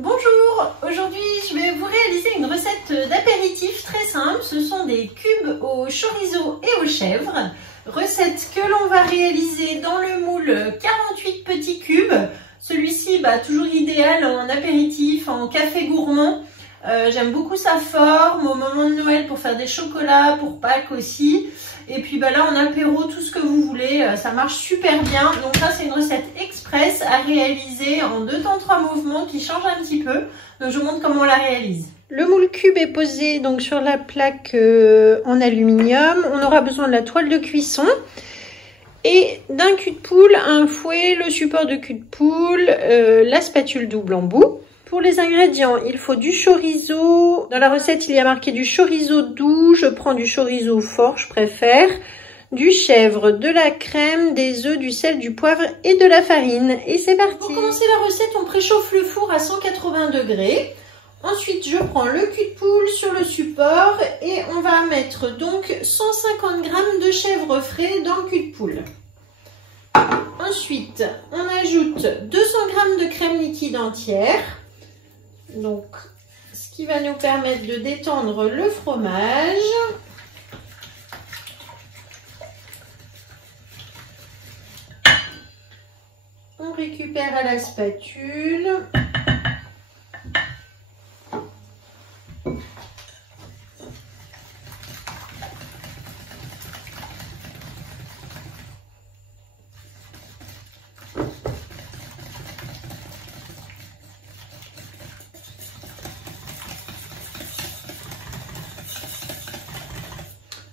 Bonjour, aujourd'hui je vais vous réaliser une recette d'apéritif très simple. Ce sont des cubes au chorizo et aux chèvres. Recette que l'on va réaliser dans le moule 48 petits cubes. Celui-ci, toujours idéal en apéritif, en café gourmand. J'aime beaucoup sa forme au moment de Noël pour faire des chocolats, pour Pâques aussi. Et puis là en apéro, tout ce que vous voulez, ça marche super bien. Donc ça c'est une recette express à réaliser en 2 temps 3 mouvements qui change un petit peu. Donc je vous montre comment on la réalise. Le moule cube est posé donc sur la plaque en aluminium. On aura besoin de la toile de cuisson et d'un cul de poule, un fouet, le support de cul de poule, la spatule double embout. Pour les ingrédients, il faut du chorizo. Dans la recette, il y a marqué du chorizo doux. Je prends du chorizo fort, je préfère. Du chèvre, de la crème, des œufs, du sel, du poivre et de la farine. Et c'est parti. Pour commencer la recette, on préchauffe le four à 180 degrés. Ensuite, je prends le cul de poule sur le support et on va mettre donc 150 g de chèvre frais dans le cul de poule. Ensuite, on ajoute 200 g de crème liquide entière. Donc, ce qui va nous permettre de détendre le fromage. On récupère à la spatule.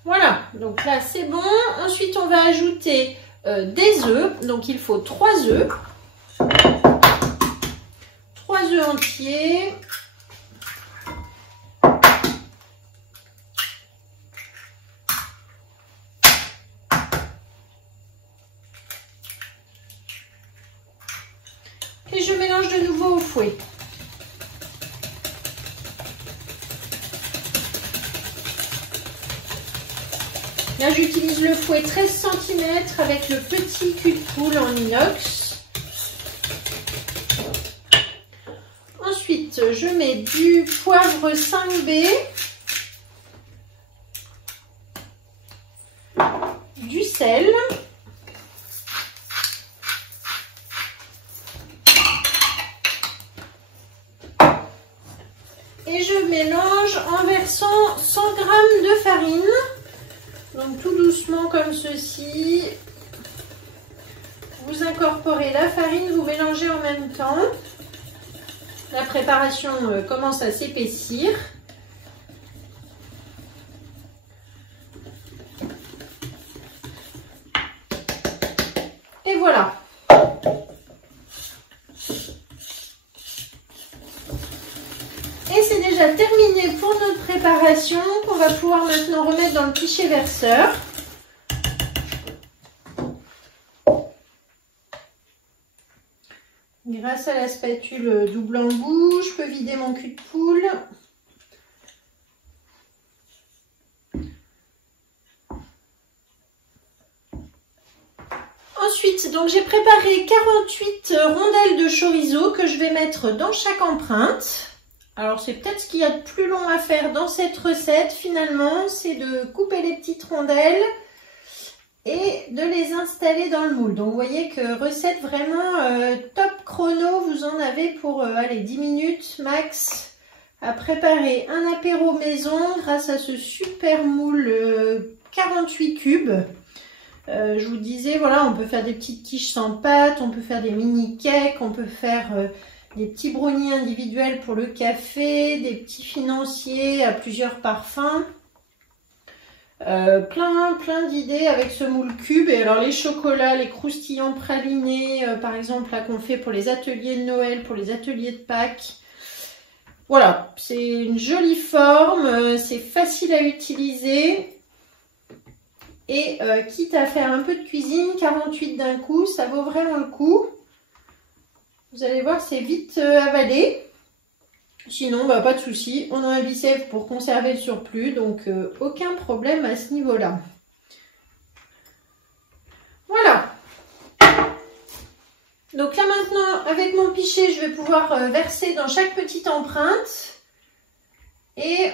Voilà, donc là c'est bon. Ensuite on va ajouter des œufs. Donc il faut 3 œufs. 3 œufs entiers. Et je mélange de nouveau au fouet. Là, j'utilise le fouet 13 cm avec le petit cul de poule en inox. Ensuite, je mets du poivre 5B, du sel, et je mélange en versant 100 g de farine. Donc tout doucement comme ceci, vous incorporez la farine, vous mélangez en même temps. La préparation commence à s'épaissir. Et voilà. Et c'est déjà terminé pour notre préparation qu'on va pouvoir maintenant remettre dans le pichet verseur. Grâce à la spatule double embout, je peux vider mon cul de poule. Ensuite, donc j'ai préparé 48 rondelles de chorizo que je vais mettre dans chaque empreinte. Alors c'est peut-être ce qu'il y a de plus long à faire dans cette recette finalement, c'est de couper les petites rondelles et de les installer dans le moule. Donc vous voyez que recette vraiment top chrono, vous en avez pour 10 minutes max à préparer un apéro maison grâce à ce super moule 48 cubes. Je vous disais, voilà, on peut faire des petites quiches sans pâte, on peut faire des mini cakes, on peut faire des petits brownies individuels pour le café, des petits financiers à plusieurs parfums. Plein d'idées avec ce moule cube. Et alors les chocolats, les croustillants pralinés, par exemple, là qu'on fait pour les ateliers de Noël, pour les ateliers de Pâques. Voilà, c'est une jolie forme, c'est facile à utiliser. Et quitte à faire un peu de cuisine, 48 d'un coup, ça vaut vraiment le coup. Vous allez voir, c'est vite avalé. Sinon, pas de souci. On a un bicep pour conserver le surplus, donc aucun problème à ce niveau-là. Voilà. Donc là maintenant, avec mon pichet, je vais pouvoir verser dans chaque petite empreinte. Et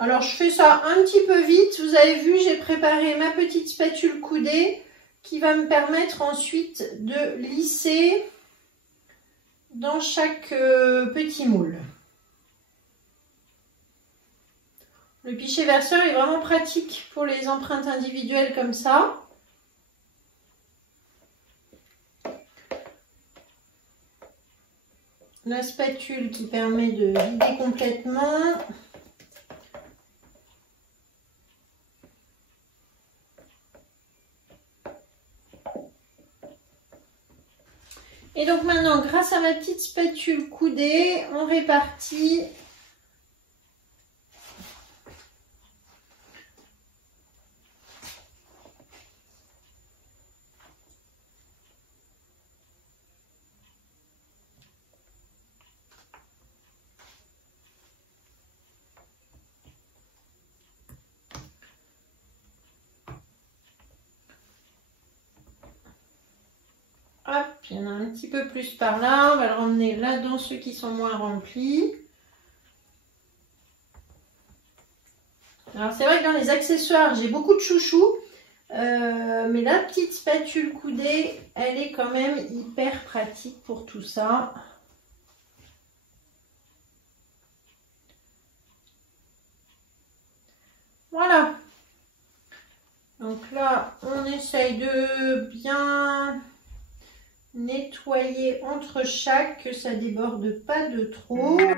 alors je fais ça un petit peu vite. Vous avez vu, j'ai préparé ma petite spatule coudée qui va me permettre ensuite de lisser dans chaque petit moule. Le pichet verseur est vraiment pratique pour les empreintes individuelles comme ça. La spatule qui permet de vider complètement. Et donc maintenant, grâce à ma petite spatule coudée, on répartit hop, il y en a un petit peu plus par là, on va le ramener là dans ceux qui sont moins remplis. Alors c'est vrai que dans les accessoires, j'ai beaucoup de chouchous, mais la petite spatule coudée, elle est quand même hyper pratique pour tout ça. Voilà. Donc là, on essaye de bien nettoyer entre chaque, que ça déborde pas de trop. Et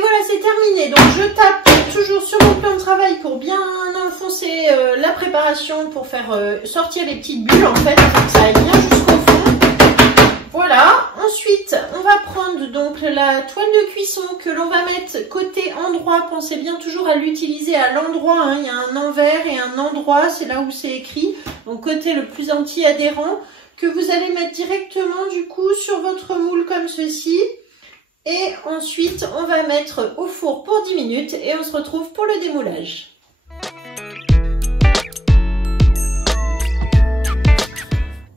voilà, c'est terminé. Donc je tape toujours sur mon plan de travail pour bien enfoncer la préparation, pour faire sortir les petites bulles en fait, pour que ça aille bien jusqu'au fond. Voilà, ensuite on va prendre donc la toile de cuisson que l'on va mettre côté endroit. Pensez bien toujours à l'utiliser à l'endroit, hein. Il y a un envers et un endroit, c'est là où c'est écrit. Donc côté le plus anti-adhérent, que vous allez mettre directement du coup sur votre moule comme ceci. Et ensuite on va mettre au four pour 10 minutes et on se retrouve pour le démoulage.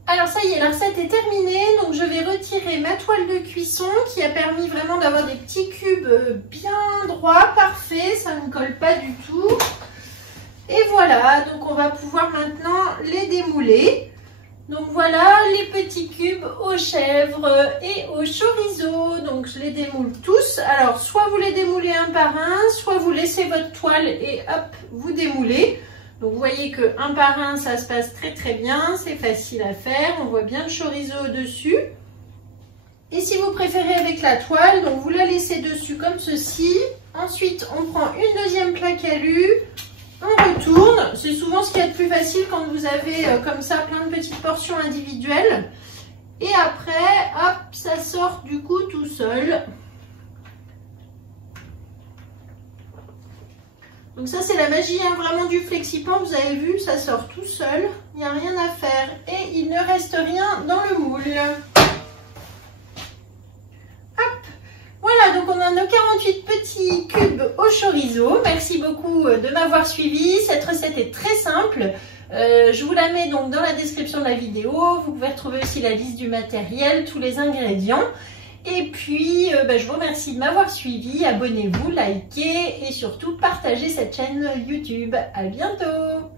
Alors ça y est, la recette est terminée, donc je vais retirer ma toile de cuisson qui a permis vraiment d'avoir des petits cubes bien droits, parfaits, ça ne colle pas du tout. Et voilà, donc on va pouvoir maintenant les démouler. Donc voilà les petits cubes aux chèvres et aux chorizo, donc je les démoule tous. Alors soit vous les démoulez un par un, soit vous laissez votre toile et hop, vous démoulez. Donc vous voyez que un par un ça se passe très très bien, c'est facile à faire, on voit bien le chorizo au-dessus. Et si vous préférez avec la toile, donc vous la laissez dessus comme ceci. Ensuite on prend une deuxième plaque alu, on retourne. C'est souvent ce qu'il y a de plus facile quand vous avez comme ça plein de petites portions individuelles. Et après, hop, ça sort du coup tout seul. Donc ça c'est la magie hein, vraiment du Flexipan, vous avez vu, ça sort tout seul, il n'y a rien à faire et il ne reste rien dans le moule. Hop, voilà, donc on a nos 48 petits cubes au chorizo. Merci beaucoup de m'avoir suivi, cette recette est très simple. Je vous la mets donc dans la description de la vidéo, vous pouvez retrouver aussi la liste du matériel, tous les ingrédients. Et puis, je vous remercie de m'avoir suivi. Abonnez-vous, likez et surtout partagez cette chaîne YouTube. À bientôt!